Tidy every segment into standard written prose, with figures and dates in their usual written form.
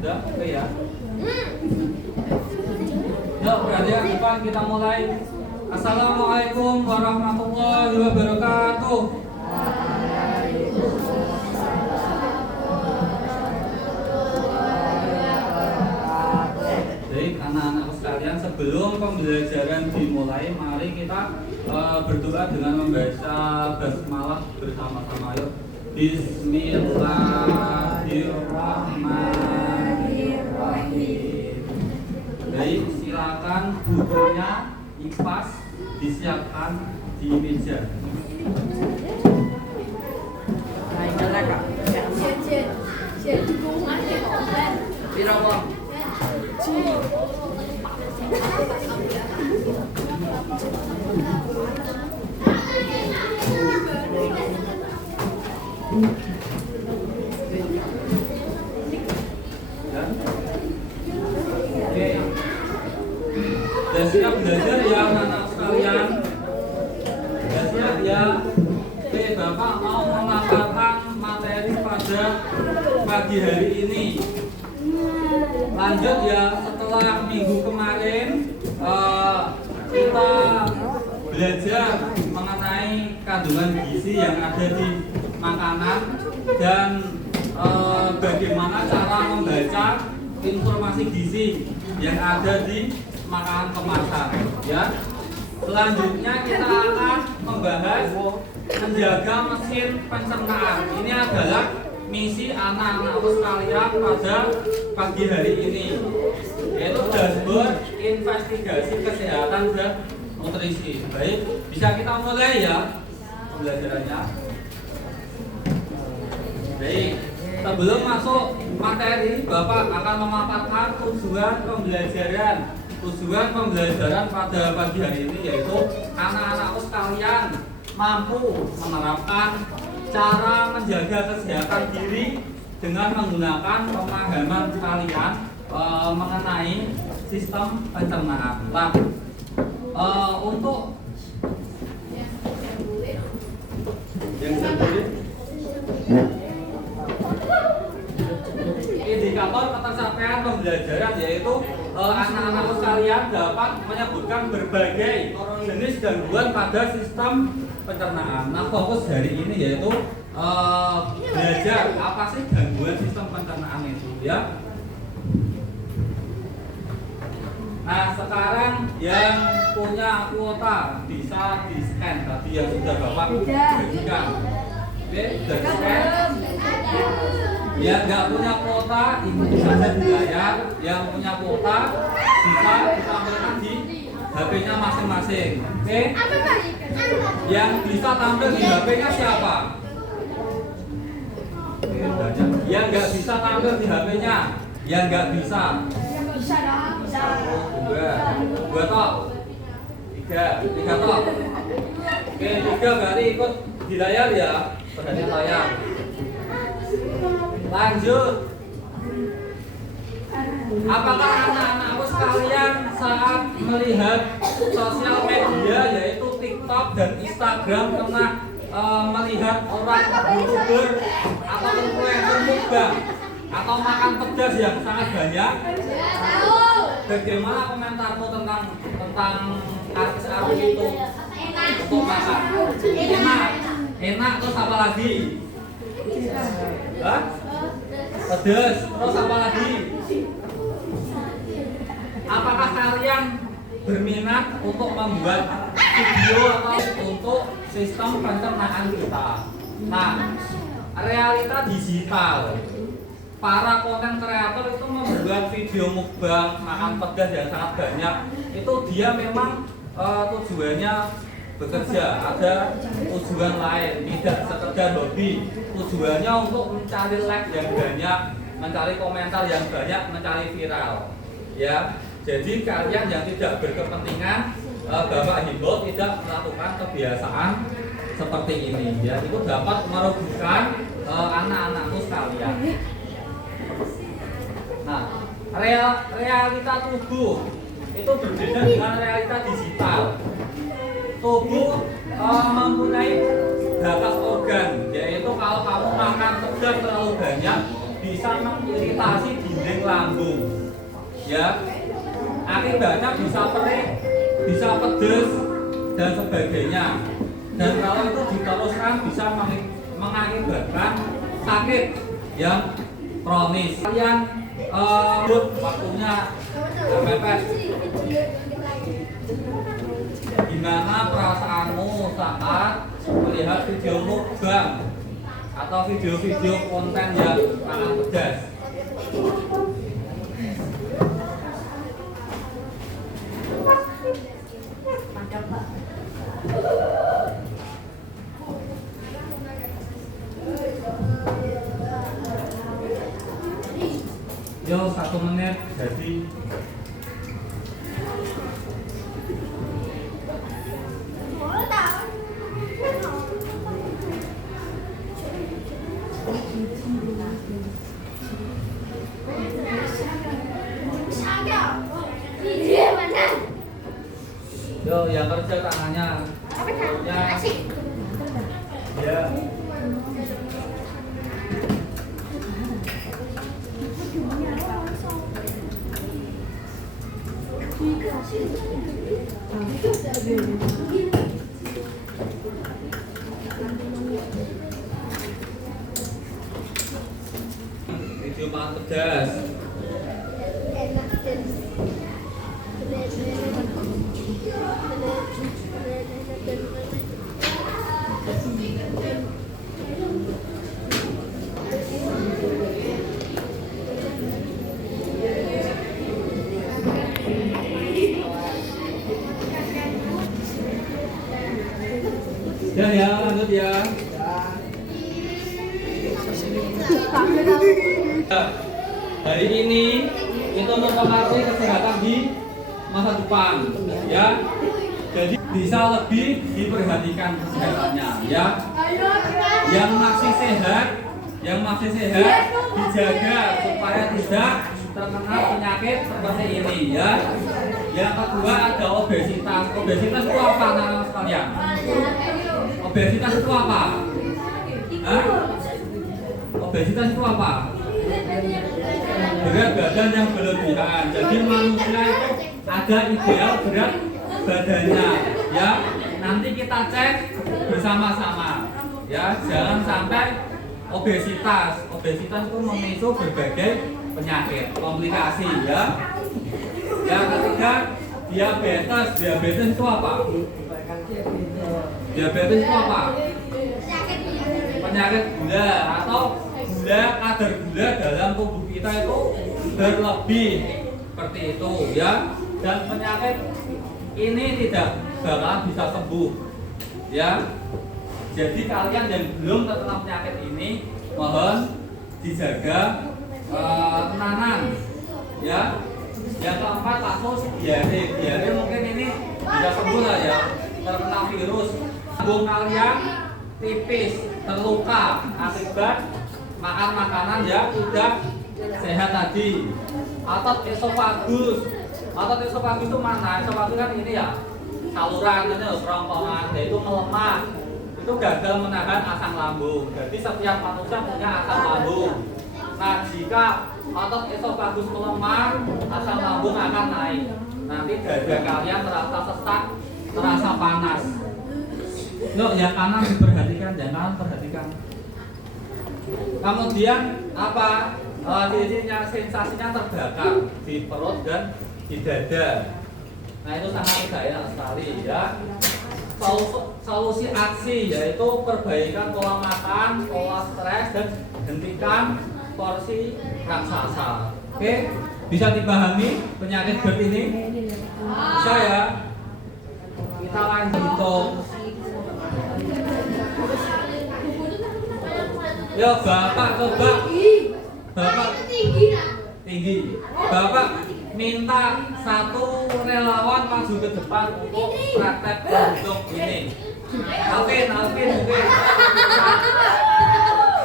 Udah, oke ya. Yuk, berarti yang depan kita mulai. Assalamualaikum warahmatullahi wabarakatuh. Baik, anak-anakku sekalian, sebelum pembelajaran dimulai, mari kita berdoa dengan membaca basmalah bersama-sama. Yuk. Bismillahirrahmanirrahim. Baik, silakan bukunya IPAS disiapkan di meja. Sudah siap belajar ya anak-anak sekalian? Sudah siap ya? Oke, Bapak mau memaparkan materi pada pagi hari ini. Lanjut ya, setelah minggu kemarin kita belajar mengenai kandungan gizi yang ada di makanan dan bagaimana cara membaca informasi gizi yang ada di makanan kemasan ya. Selanjutnya kita akan membahas menjaga mesin pencernaan. Ini adalah misi anak-anakku sekalian pada pagi hari ini, yaitu dashboard investigasi kesehatan dan nutrisi. Baik, bisa kita mulai ya pembelajarannya. Baik, sebelum masuk materi, Bapak akan memaparkan tujuan pembelajaran. Tujuan pembelajaran pada pagi hari ini yaitu anak-anakku sekalian mampu menerapkan cara menjaga kesehatan diri dengan menggunakan pemahaman kalian mengenai sistem pencernaan. Nah, untuk yang sebelum indikator ketercapaian pembelajaran yaitu anak-anak sekalian dapat menyebutkan berbagai jenis gangguan pada sistem pencernaan. Nah, fokus hari ini yaitu belajar apa sih gangguan sistem pencernaan itu ya. Nah, sekarang yang punya kuota bisa di-scan tadi yang sudah Bapak bagikan. Oke, sudah di-scan. Yang nggak punya kuota, ikuti saja di layar. Yang punya kuota bisa ditampilkan di HP-nya masing-masing. Oke? Yang bisa tampil di HP-nya siapa? Oke, banyak. Yang nggak bisa tampil di HP-nya, yang nggak bisa. Bisa dong, bisa. Dua toh. Tiga toh. Oke, tiga berarti ikut di layar ya. Perhatian layar. Lanjut. Apakah anak-anakku sekalian saat melihat sosial media yaitu TikTok dan Instagram pernah melihat orang YouTuber atau influencer mukbang atau makan pedas yang sangat banyak? Bagaimana komentarmu tentang artis-artis itu untuk makan? Enak terus apa lagi? Hah? Pedas, terus apa lagi? Apakah kalian berminat untuk membuat video atau untuk sistem pencernaan kita? Nah, realita digital, para konten kreator itu membuat video mukbang makan pedas yang sangat banyak. Itu dia memang tujuannya bekerja, ada tujuan lain, tidak sekedar hobi. Tujuannya untuk mencari like yang banyak, mencari komentar yang banyak, mencari viral. Ya, jadi kalian yang tidak berkepentingan, Bapak himbau tidak melakukan kebiasaan seperti ini. Ya, itu dapat merugikan anak-anakku sekalian. Nah, realita tubuh itu berbeda dengan realita digital. Tubuh mempunyai batas organ, yaitu kalau kamu makan pedas terlalu banyak bisa mengiritasi dinding dinding lambung. Ya, akibatnya bisa perih, bisa pedes dan sebagainya. Dan kalau itu diteruskan bisa mengakibatkan sakit yang kronis. Kalian waktunya mepet. Gimana perasaanmu saat melihat video mukbang atau video-video konten yang sangat pedas? Yo, 1 menit jadi. Yo, yang kerja tangannya. Ya. Video makan pedas. Ya, lanjut ya. Hari ini itu mempengaruhi kesehatan di masa depan, ya. Jadi bisa lebih diperhatikan kesehatannya, ya. Yang masih sehat dijaga supaya tidak terkena penyakit seperti ini, ya. Yang kedua ada obesitas. Obesitas itu apa, anak-anak sekalian? Obesitas itu apa? Hah? Obesitas itu apa? Berat badan yang berlebihan. Jadi manusia itu ada ideal berat badannya, ya. Nanti kita cek bersama-sama, ya. Jangan sampai obesitas. Obesitas itu memicu berbagai penyakit, komplikasi, ya. Yang ketiga, diabetes. Diabetes itu apa? Diabetes itu apa? Penyakit gula atau kadar gula dalam tubuh kita itu berlebih, seperti itu, ya. Dan penyakit ini tidak bakalan bisa sembuh, ya. Jadi kalian yang belum terkena penyakit ini mohon dijaga tenangan, ya. Yang keempat kasus diare. Diare mungkin ini bisa sembuh lah, ya. Terkena virus, lambung kalian tipis, terluka akibat makan makanan yang tidak sehat tadi. Otot esofagus. Otot esofagus itu mana? Esofagus kan ini, ya, saluran ini, kerongkongan, yaitu melemah. Itu gagal menahan asam lambung. Jadi setiap manusia punya asam lambung. Nah, jika otot esofagus melemah, asam lambung akan naik. Nanti dada kalian terasa sesak, terasa panas. Yuk, yang kanan diperhatikan, yang kanan perhatikan. Kemudian apa? Sensasinya terbakar di perut dan di dada. Nah, itu sangat tidak enak sekali, ya. Solusi aksi yaitu perbaikan pola makan, pola stres, dan hentikan porsi raksasa. Oke, bisa dipahami penyakit GERD ini? Bisa, ya. Kita lanjut hitung. Ya, Bapak coba. Bapak tinggi. Bapak minta satu relawan maju ke depan untuk praktek untuk ini. Alvin mungkin.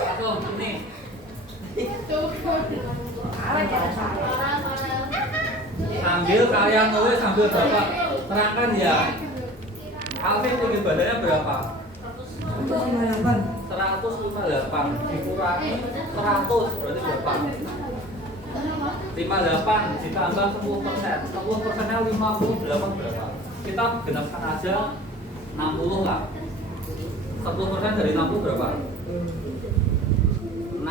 Langsung ini. Sambil kalian nulis sambil Bapak terangkan, ya. Alvin tinggi badannya berapa? 158 dikurangi 100 berarti berapa? 58 ditambah 10%. 10%-nya 58 berapa? Kita genapkan aja 60 lah. 10% dari 60 berapa? 6.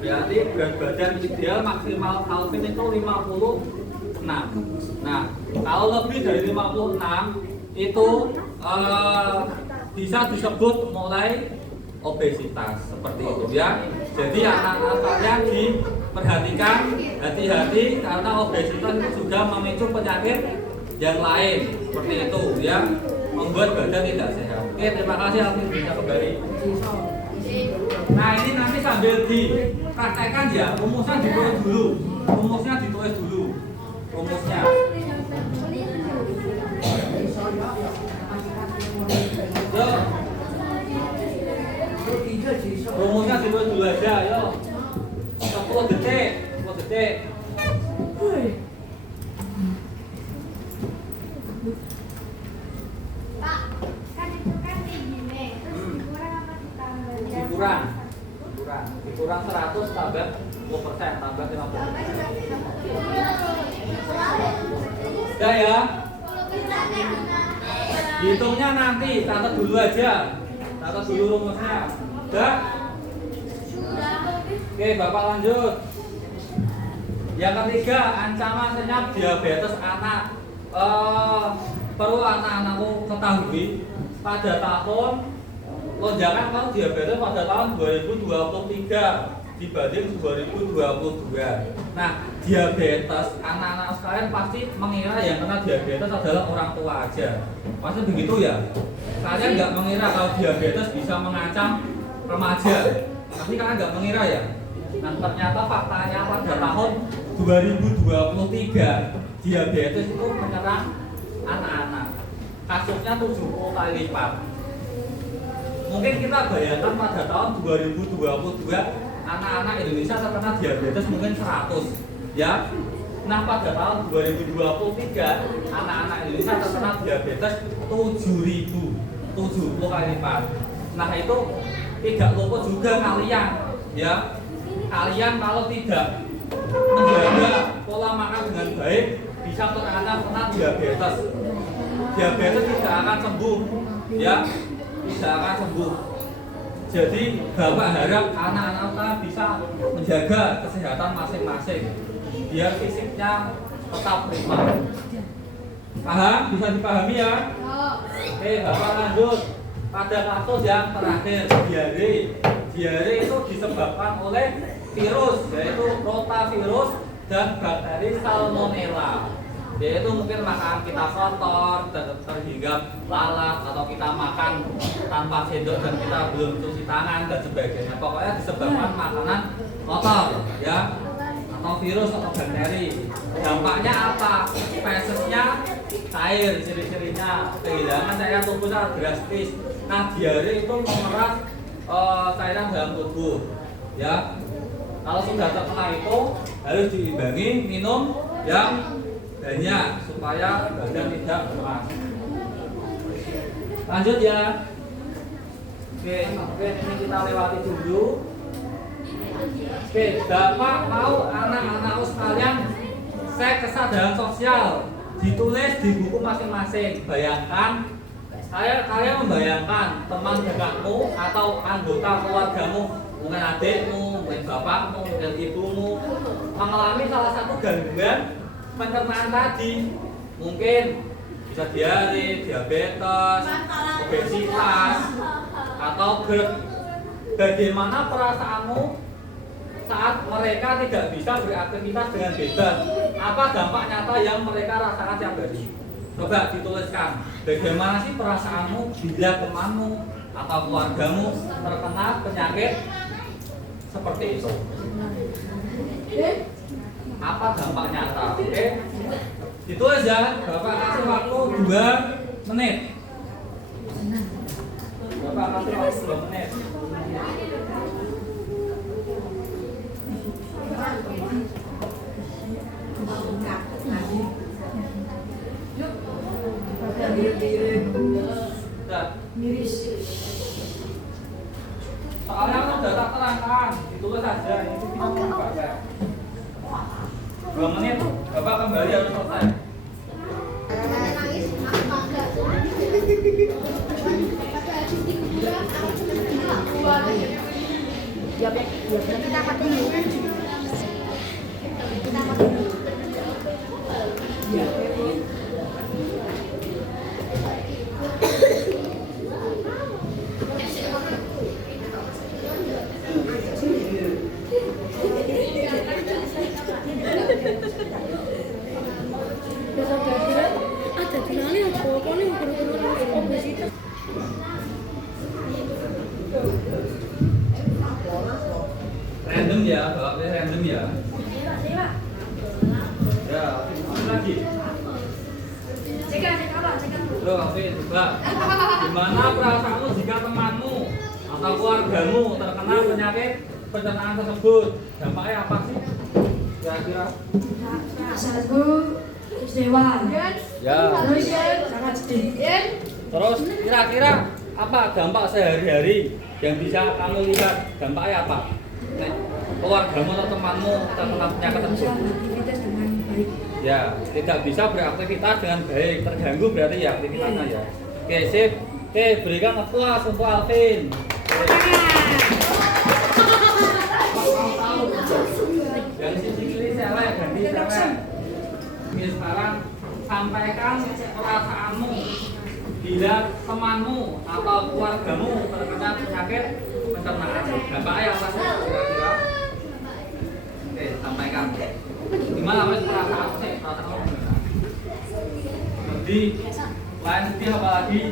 Berarti berat badan ideal maksimal Calvin itu 56. Nah, kalau lebih dari 56 itu bisa disebut mulai obesitas seperti itu ya. Jadi anak-anak kalian diperhatikan, hati-hati karena obesitas itu juga memicu penyakit yang lain seperti itu ya, membuat badan tidak sehat. Oke, terima kasih, Alvin bisa kembali. Nah, ini nanti sambil dipraktekkan ya, rumusnya ditulis dulu. Rumusnya ditulis dulu. Rumusnya. Yo. Rumusnya ditulis dulu aja, yo. 10 detik, 10 detik. Pak, kan itu kan kayak gini. Terus dikurang apa ditambah? Dikurang 100 tambah 10% tambah 50. Udah ya. Hitungnya nanti, catat dulu aja. Catat dulu rumusnya. Udah? Oke, Bapak lanjut. Yang ketiga, ancaman senyap diabetes anak. Perlu anak-anakmu ketahui pada tahun lonjakan kalau diabetes pada tahun 2023 dibanding 2022. Nah, diabetes anak-anak sekalian pasti mengira yang kena diabetes adalah orang tua aja. Pasti begitu ya. Kalian nggak mengira kalau diabetes bisa mengancam remaja. Tapi kalian nggak mengira ya. Nah, ternyata faktanya pada tahun 2023 diabetes itu menyerang anak-anak. Kasusnya 70 kali lipat. Mungkin kita bayangkan pada tahun 2022 anak-anak Indonesia terkena diabetes mungkin 100 ya. Nah, pada tahun 2023 anak-anak Indonesia terkena diabetes 7.070 kali lipat. Nah, itu tidak luput juga kalian ya. Kalian kalau tidak menjaga pola makan dengan baik bisa terkena diabetes. Diabetes tidak akan sembuh ya, tidak akan sembuh. Jadi Bapak harap anak-anak kita bisa menjaga kesehatan masing-masing biar fisiknya tetap prima. Paham? Bisa dipahami ya? Oke, Bapak lanjut pada kasus yang terakhir, diare. Diare itu disebabkan oleh virus, yaitu rotavirus dan bakteri salmonella. Yaitu mungkin makanan kita kotor, terhinggap lalat, atau kita makan tanpa sendok dan kita belum cuci tangan dan sebagainya. Pokoknya disebabkan makanan kotor, ya, atau virus atau bakteri. Dampaknya apa? Fesesnya cair, ciri-cirinya kehilangan cairan tubuh secara drastis. Nah, diare itu memeras cairan dalam tubuh, ya. Kalau sudah terkena itu harus diimbangi minum yang banyak supaya badan tidak lemas. Lanjut ya. Oke, ini kita lewati dulu. Oke, Bapak mau anak-anak sekalian cek kesadaran sosial ditulis di buku masing-masing. Bayangkan, kalian membayangkan teman dekatmu atau anggota keluargamu, mungkin adikmu, mungkin bapakmu, mungkin ibumu mengalami salah satu gangguan pencernaan tadi, mungkin bisa diare, diabetes, obesitas, atau GERD. Bagaimana perasaanmu saat mereka tidak bisa beraktivitas dengan bebas? Apa dampak nyata yang mereka rasakan tiap hari? Coba dituliskan. Bagaimana sih perasaanmu bila temanmu atau keluargamu terkena penyakit seperti itu? Apa dampak nyata? Oke, ditulis ya. Bapak kasih waktu 2 menit. Bapak kasih waktu 2 menit. Miris. Soalnya kan sudah tak terangkan, ditulis saja. Ini tidak perlu dibaca. 2 menit, Bapak kembali harus selesai. Random ya, Bapak pilih random ya. Ya, apa lagi? Loh, Alvin, coba. Gimana perasaanmu jika temanmu atau keluargamu terkena penyakit pencernaan tersebut? Dampaknya apa sih? Kira-kira? Perasaanku kecewa. Ya. Terus sangat sedih. Terus kira-kira apa dampak sehari-hari yang bisa kamu lihat? Dampaknya apa? Nek, keluargamu atau temanmu terkena penyakit tersebut? Aktivitas dengan baik. Ya, tidak bisa beraktivitas dengan baik, terganggu berarti ya aktivitasnya ya. Oke, sip. Oke, berikan aplaus untuk Alvin. Yang sisi kiri cewek, ganti cewek. Oke, sekarang sampaikan perasaanmu bila temanmu atau keluargamu terkena penyakit pencernaan. Dampaknya apa sih kira-kira? Oke, sampaikan. Gimana mas perasaan sih? Perasaan gimana? Sedih, lain sedih apa lagi?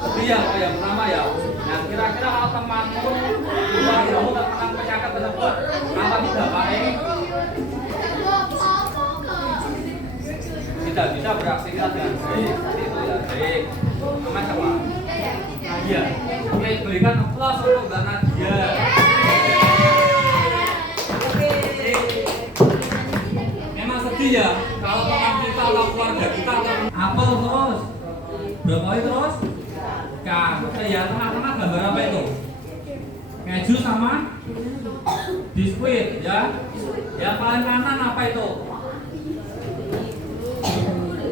Sedih ya, oh yang pertama ya. Nah kira-kira kalau temanmu, keluargamu terkena penyakit tersebut, apa sih dampaknya? Tidak bisa beraktivitas dengan baik, seperti itu ya baik. Namanya siapa? Nadia. Oke, berikan aplaus untuk Mbak Nadia. Memang sedih ya kalau teman kita atau keluarga kita atau apel terus brokoli terus oke ya tengah-tengah gambar apa itu? Keju sama biskuit ya. Yang paling kanan apa itu?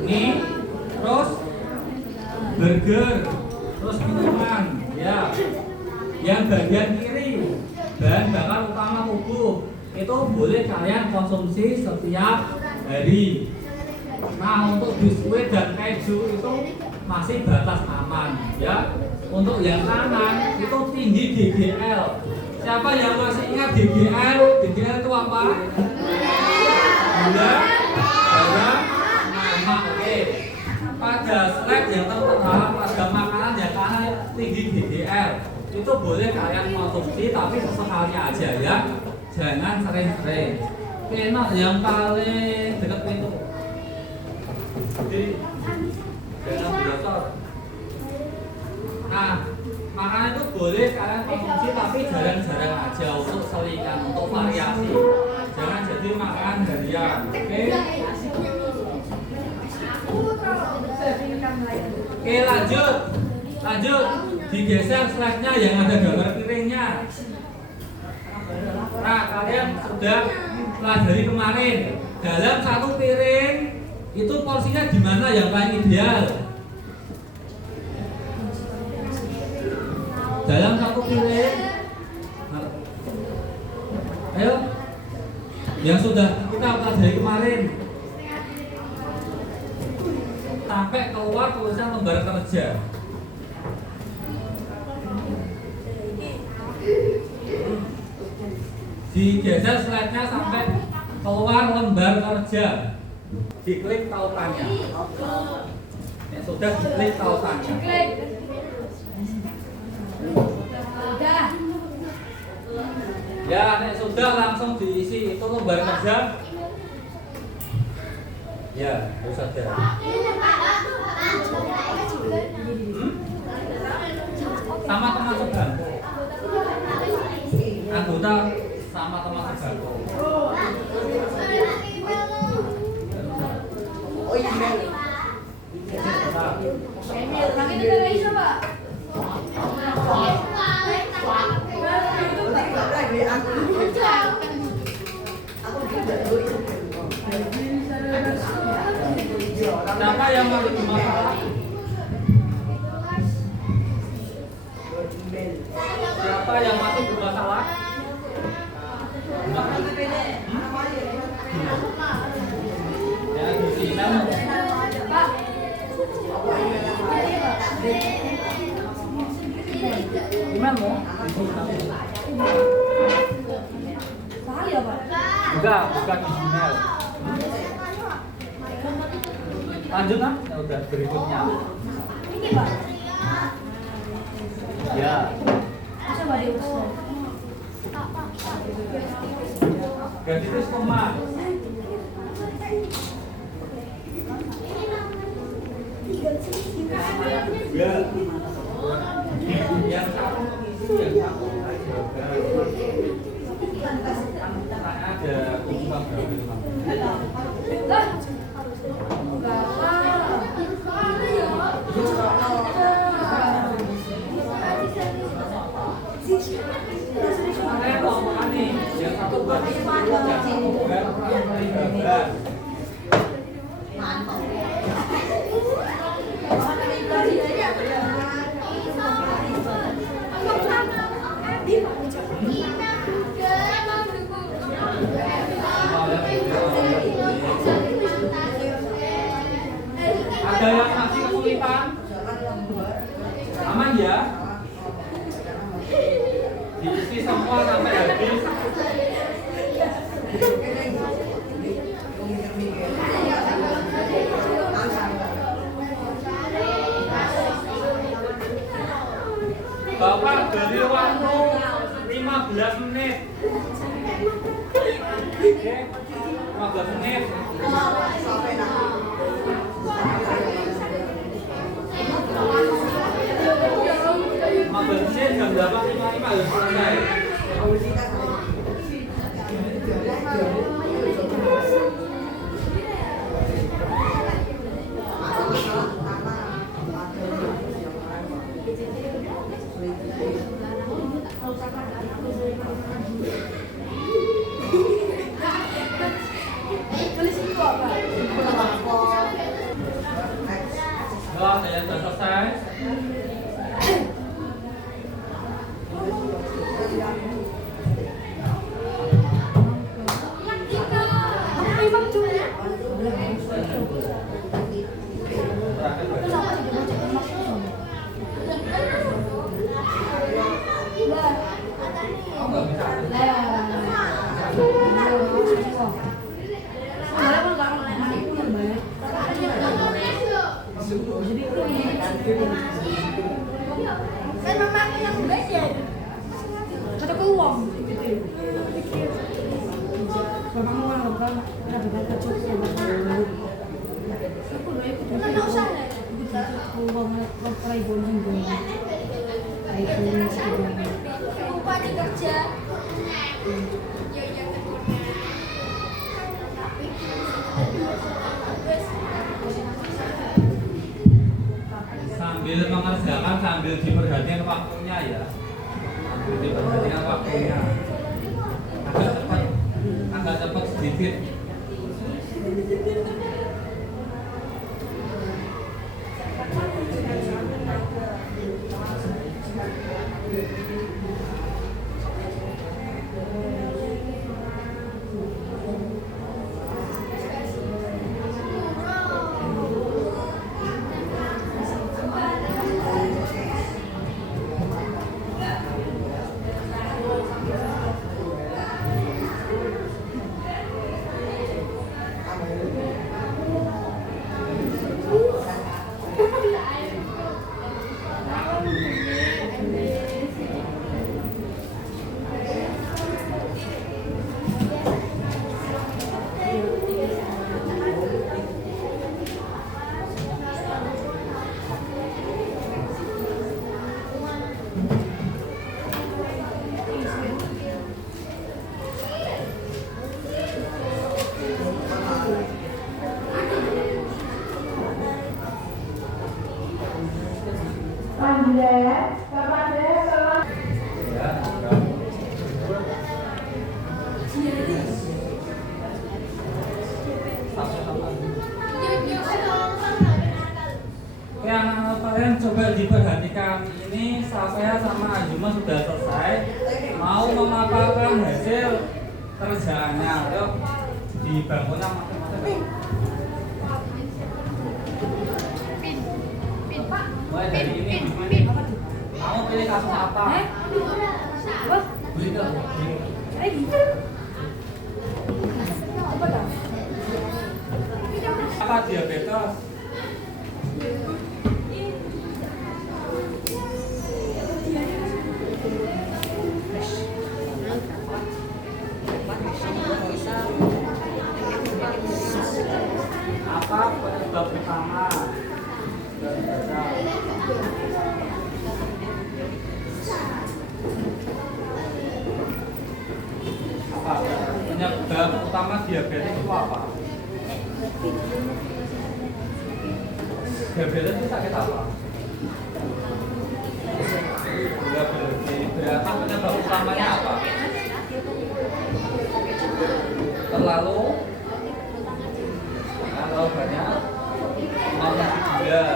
Ini terus burger terus minuman ya. Yang bagian kiri bahan bakar utama tubuh itu boleh kalian konsumsi setiap hari. Nah untuk biskuit dan keju itu masih batas aman ya. Untuk yang kanan itu tinggi DGL. Siapa yang masih ingat DGL? DGL itu apa? Gula, garam, lemak. Oke. Pada slide yang tertera pada makanan yang kanan tinggi DGL itu boleh kalian konsumsi tapi sesekali aja ya. Jangan sering-sering. Enak yang paling dekat pintu. Jadi jangan bocor. Nah, makanan itu boleh kalian konsumsi tapi jarang-jarang aja untuk selingan, untuk variasi. Jangan jadi makan harian. Oke? Oke, lanjut. Lanjut. Digeser slide-nya yang ada gambar piringnya. Nah, kalian sudah pelajari kemarin dalam satu piring itu porsinya di mana yang paling ideal? Dalam satu piring, ayo, yang sudah kita pelajari kemarin sampai keluar tulisan lembar kerja. Digeser slide-nya sampai keluar lembar kerja. Diklik tautannya. Ya sudah diklik tautannya. Ya, nek sudah langsung diisi itu lembar kerja. Ya, itu saja. Sama teman sebangku. Anggota sama teman sebangku. Oh iya. yang masih bermasalah? Siapa yang masih bermasalah? Ya, di sini. Gimana mau? Bahaya, Pak. Enggak, bukan di Gmail. Lanjut ah, ya udah berikutnya. Ini, Pak. Ya, Coba diusul. garis koma. Ya. Yang satu mengisi, yang satu ada kunjungan yang satu buat yang satu buat gambar. Ada yang masih kesulitan? Aman ya? Diisi semua sampai habis. Bapak beri waktu 15 menit. Oke, 15 menit. Menit jam 8.55 harus selesai. Setelah saya sudah selesai, Kan mama aku yang baca. Kataku uang. Bapak mau nggak kan? Ada baca cukup. Enggak usah. Uang apply bonding dong. iPhone segala. Lupa di kerja. sambil mengerjakan sambil diperhatikan waktunya ya. Sambil diperhatikan waktunya. Agak cepat sedikit. diperhatikan, ini saya sama Azuma sudah selesai. Mau memaparkan hasil kerjaannya, yuk dibangunnya masing-masing. Mulai dari ini, mau pilih kasus apa? Beli dong. Apa diabetes? Apa penyebab utama dari apa penyebab utama diabetes itu apa? Diabetes itu sakit apa? Berapa penyebab utamanya apa? Terlalu banyak makan gula.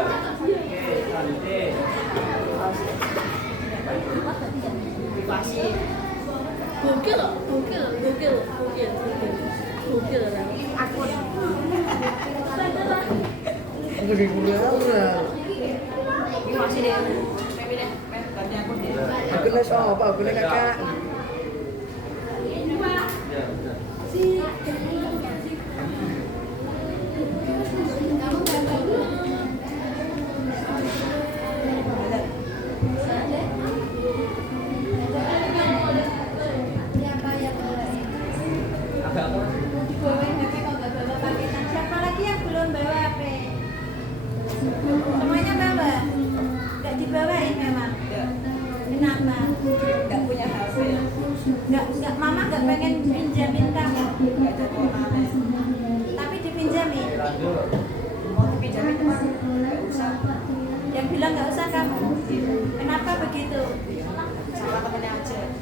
Oke, lanjut. Aku di gula ora. Aku les apa? Aku les kakak. Ya, udah. Agak apa? Dibawain HP kok nggak bawa paketan. Siapa lagi yang belum bawa HP? Semuanya bawa? Nggak dibawain memang? Kenapa? Nggak punya HP. Nggak, mama nggak pengen pinjamin kamu. Nggak ada kemana. Tapi dipinjamin. Lanjut. Mau dipinjamin uang nggak usah. Yang bilang nggak usah kamu. Kenapa begitu? Sama temennya aja.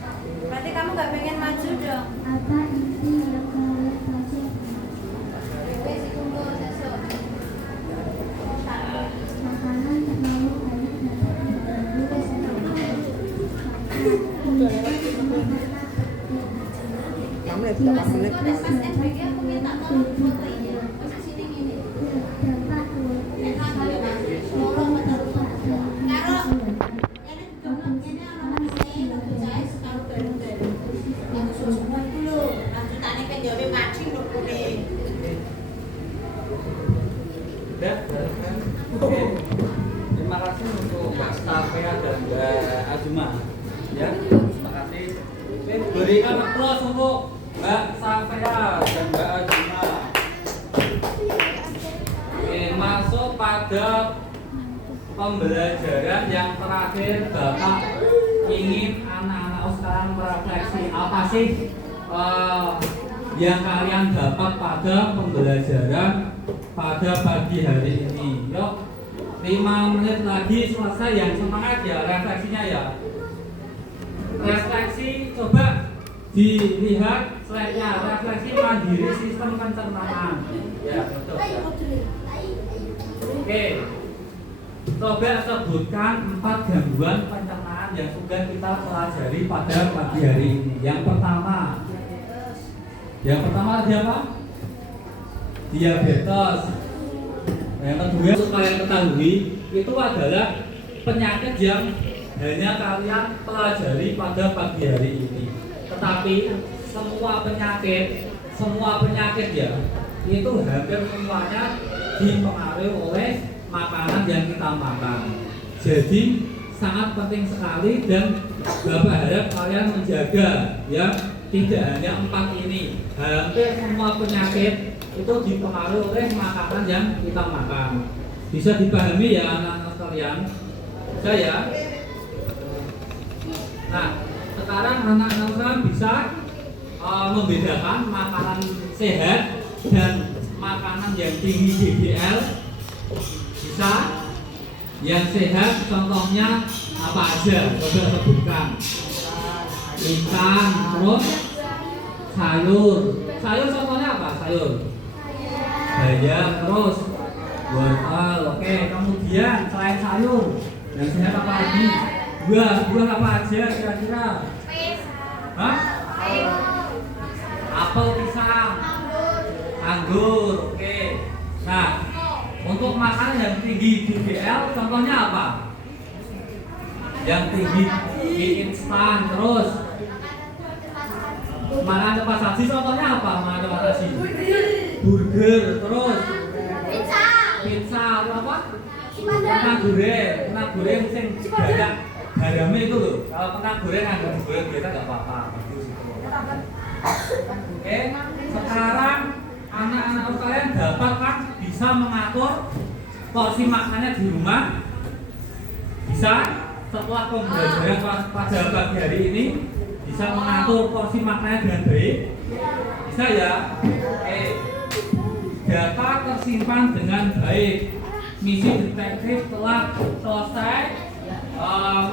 Berarti kamu nggak pengen maju dong? Kamu lihat tak kamu lihat. Mas SBG aku minta tolong foto ini. Sini gini. Karo ini domlok ini ana masih lho jae karo bareng-bareng. Yang semua itu lho, lanjutane kan jawab mading lho kune. Udah, kan? Oke. Terima kasih untuk Mbak Stafia dan Mbak Azuma. Ya, terima kasih. Oke, berikan aplaus untuk Mbak Stafia dan Mbak Azuma. Oke, masuk pada pembelajaran yang terakhir. Bapak ingin anak-anak sekarang merefleksi apa sih yang kalian dapat pada pembelajaran pada pagi hari ini. Yuk, 5 menit lagi selesai. Yang semangat ya refleksinya ya. Refleksi, coba dilihat slide-nya. Refleksi mandiri sistem pencernaan. Ya, betul. Ya. Oke. Coba sebutkan 4 gangguan pencernaan yang sudah kita pelajari pada pagi hari ini. Yang pertama tadi apa? Diabetes. Yang kedua, untuk kalian ketahui, itu adalah penyakit yang hanya kalian pelajari pada pagi hari ini. Tetapi semua penyakit ya, itu hampir semuanya dipengaruhi oleh makanan yang kita makan. Jadi sangat penting sekali dan Bapak harap kalian menjaga ya, tidak hanya 4 ini. Hampir semua penyakit itu dipengaruhi oleh makanan yang kita makan. Bisa dipahami ya anak-anak sekalian? Bisa ya? Nah, sekarang anak-anak sekalian bisa membedakan makanan sehat dan makanan yang tinggi DDL. Bisa? Yang sehat contohnya apa aja? Coba sebutkan. Ikan, terus sayur. Sayur contohnya apa? Sayur. Bayam, terus wortel. Oke, kemudian selain sayur, yang sehat apa lagi? Buah apa aja kira-kira? Hah? Apel, pisang, anggur. Oke. Nah, untuk makanan yang tinggi di GL contohnya apa? Yang tinggi mie instan, terus makanan cepat saji contohnya apa? Makanan cepat saji? Burger, terus pizza, apa? Kena goreng sing banyak garamnya itu loh. Kalau kena goreng agak goreng biasa nggak apa-apa. Bagus itu. Oke, sekarang anak-anak kalian dapat kan bisa mengatur porsi makannya di rumah. Bisa setelah pembelajaran pada pagi hari ini bisa mengatur porsi makannya dengan baik. Bisa ya? Oke. Data tersimpan dengan baik. Misi detektif telah selesai.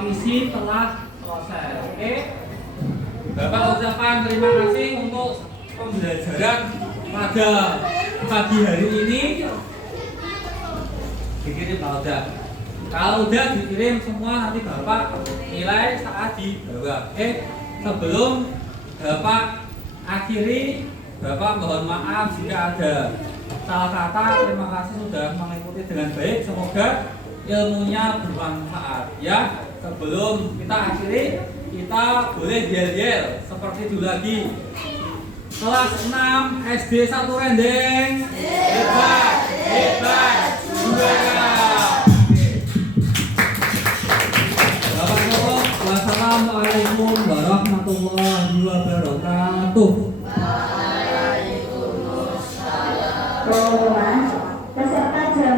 Misi telah selesai. Oke. Bapak ucapkan terima kasih untuk pembelajaran pada pagi hari ini. Dikirim kalau udah dikirim semua nanti Bapak nilai saat di bawah. Oke. Sebelum Bapak akhiri, Bapak mohon maaf jika ada salah kata. Terima kasih sudah mengikuti dengan baik. Semoga ilmunya bermanfaat ya. Sebelum kita akhiri, kita boleh yel-yel seperti dulu lagi. Kelas 6 SD 1 Rendeng. Hebat, hebat, juara. Bapak Ibu, wassalamualaikum warahmatullahi wabarakatuh. Waalaikumsalam.